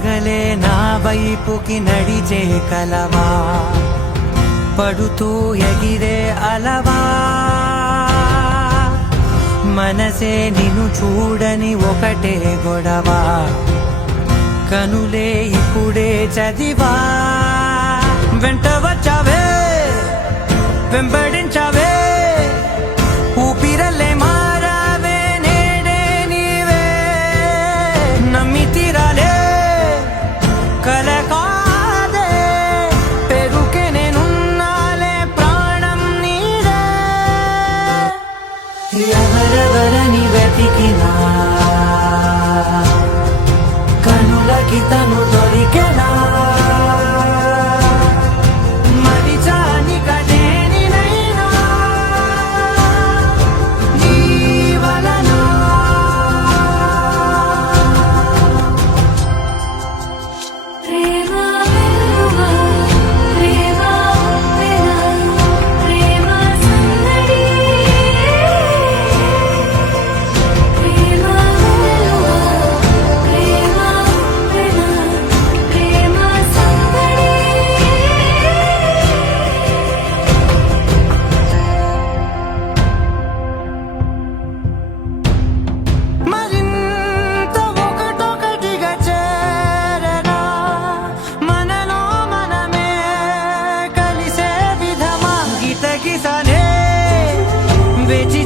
పగలే నా వైపుకి నడిచే కలవా, పడుతూ ఎగిరే అలవా, మనసే నిన్ను చూడని ఒకటే గొడవ, కనులే ఇప్పుడే చదివా. వెంట వచ్చావే వెంబడించావే, ఊపిరల్లే మారావే నేడే నీవే, నమ్మి తీరాలే కల కాదే, పెరుకే నేనున్నాలే ప్రాణం నీడే. ఎవరెవరని వెతికినా కనులకి తను దొరికెనా, వేచి